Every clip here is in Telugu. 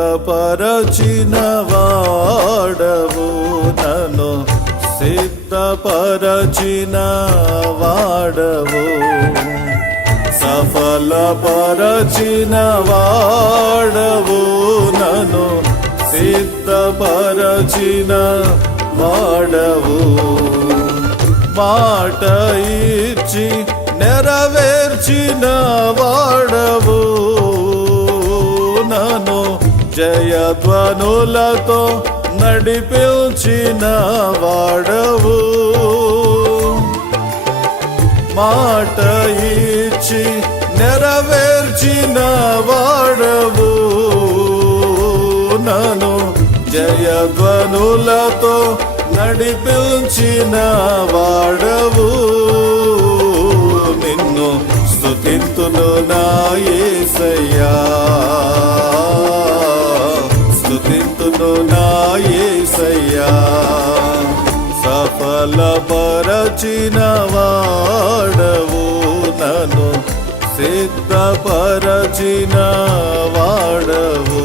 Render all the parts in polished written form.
సఫలపరచిన వాడవు నన్ను సిద్ధపరచిన వాడవు సఫలపరచిన వాడవు నన్ను సిద్ధపరచిన వాడవు మాట ఇచ్చి నెరవేర్చిన వాడవు నన్ను జయధ్వనులతో నడిపించిన వాడవు మాట ఇచ్చి నెరవేర్చిన వాడవు నన్ను జయధ్వనులతో నడిపించిన వాడవు నిన్ను స్తుతింతును నా యేసయ్యా స్తుతింతును నా యేసయ్యా సఫలపరచిన వాడవు నన్ను సిద్ధపరచిన వాడవు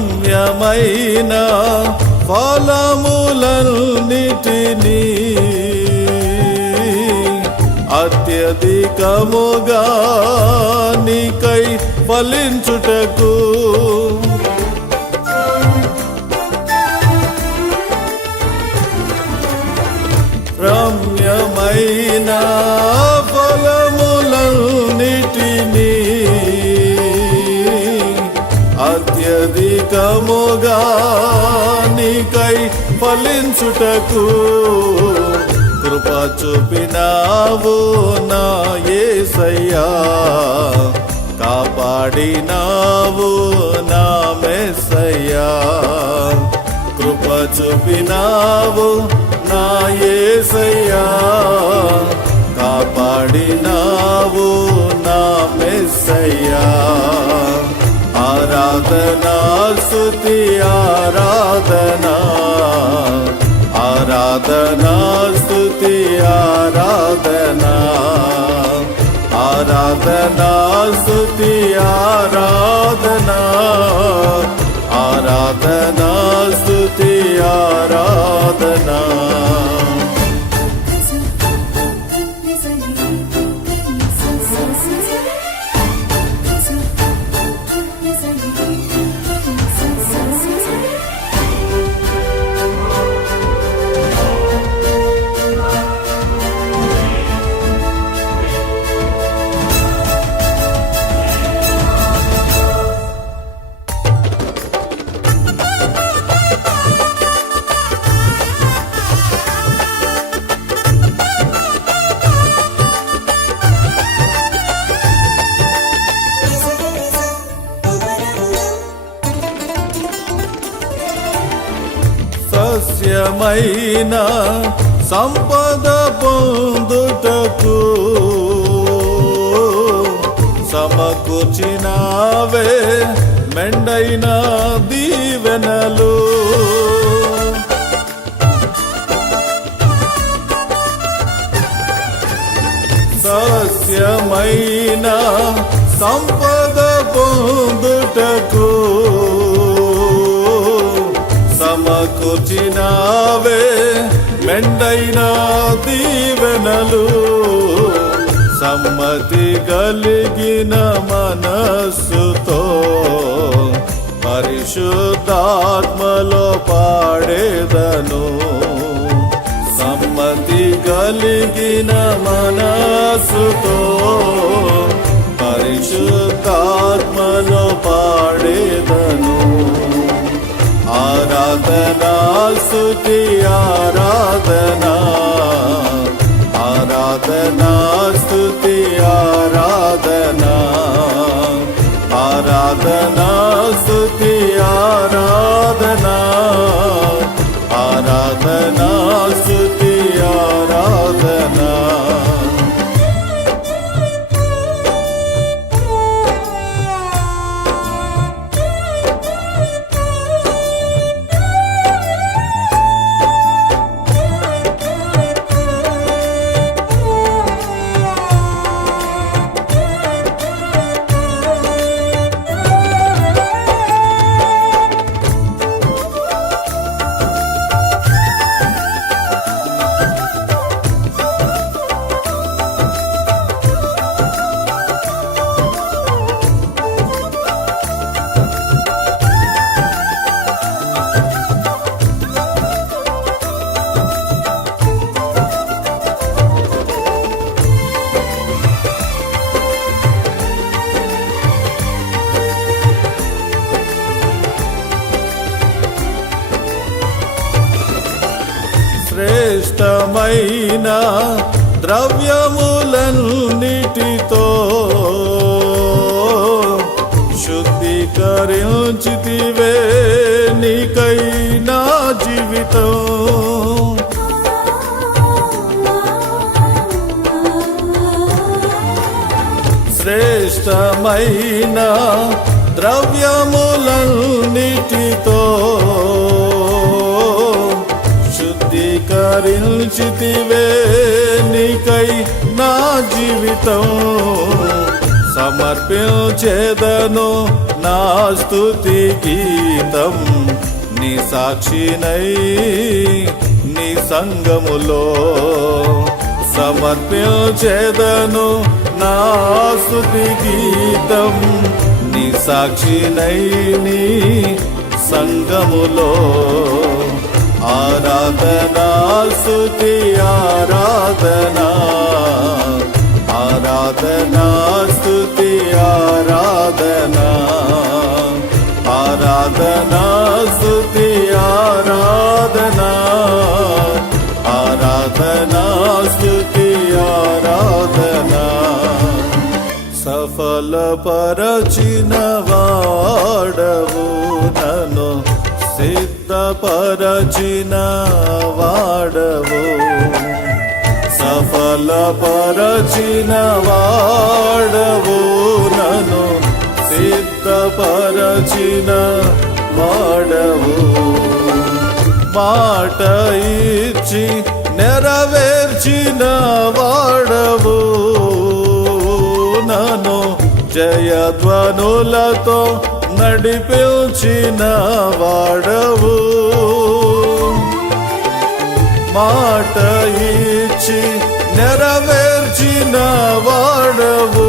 రమ్యమైన ఫలములన్నిటినీ అత్యధికముగా నీకై ఫలించుటకు రమ్యమైన ఫలములన్నిటినీ అత్యధికముగా నీకై ఫలించుటకు కృప చూపినావు నా యేసయ్యా కాపాడినావు నా మెస్సయ్యా కృప చూపినావు నా యేసయ్యా కాపాడినావు నా మెస్సయ్యా ఆరాధనా స్తుతి ఆరాధనా ఆరాధనా స్తుతి ఆరాధనా ఆరాధనా స్తుతి ఆరాధనా ఆరాధనా స్తుతి ఆరాధనా సస్యమైన సంపద పొందుటకు సమకూర్చినావే మెండైన దీవెనలు. సస్యమైన సంపద పొందుటకు సమకూర్చినావే మెండైన దీవెనలు. సమ్మతి కలిగిన మనస్సుతో పరిశుద్ధాత్మలో పాడేదను. సమ్మతి కలిగిన మనస్సుతో పరిశుద్ధాత్మలో పాడేదను. ఆరాధనా స్తుతి ఆరాధనా, ఆరాధనా స్తుతి ఆరాధనా, ఆరాధనా స్తుతి ఆరాధనా, ఆరాధనా స్తుతి ఆరాధనా. శ్రేష్టమైన ద్రవ్యములన్నిటితో శుద్ధీకరించితివే నీకై నా జీవితం. శ్రేష్టమైన ద్రవ్యములన్నిటితో శుద్ధీకరించితివే నీకై నా జీవితం. సమర్పించేదను నా స్తుతి గీతం నీ సాక్షినై నీ సంగములో. సమర్పించేదను నా స్తుతి గీతం నీ సాక్షినై నీ సంగములో. ఆరాధనా స్తుతి ఆరాధనా, ఆరాధనా స్తుతి ఆరాధనా, ఆరాధనా స్తుతి ఆరాధనా, ఆరాధనా స్తుతి ఆరాధనా. సఫలపరచిన వాడవు నన్ను సిద్ధపరచిన వాడవు. సఫలపరచిన వాడవు నన్ను సిద్ధపరచిన వాడవు. మాట ఇచ్చి నెరవేర్చిన వాడవు నన్ను జయధ్వనులతో నడిపించిన వాడవు. మాట ఇచ్చి నెరవేర్చిన వాడవు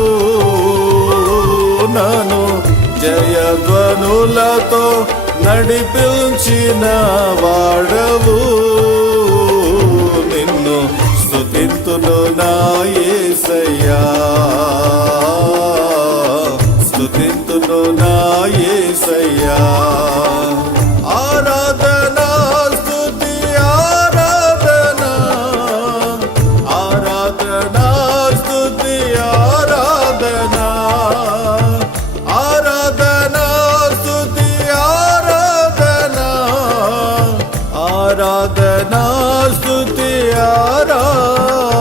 నన్ను జయధ్వనులతో నడిపించిన వాడవు. నిన్ను స్తుతింతును నా యేసయ్యా, స్తుతింతును నా యేసయ్యా. ఆరాధనా స్తుతి ఆరాధనా, ఆరాధనా స్తుతి ఆరాధనా, ఆరాధనా స్తుతి ఆరాధనా, ఆరాధనా స్తుతి ఆరాధనా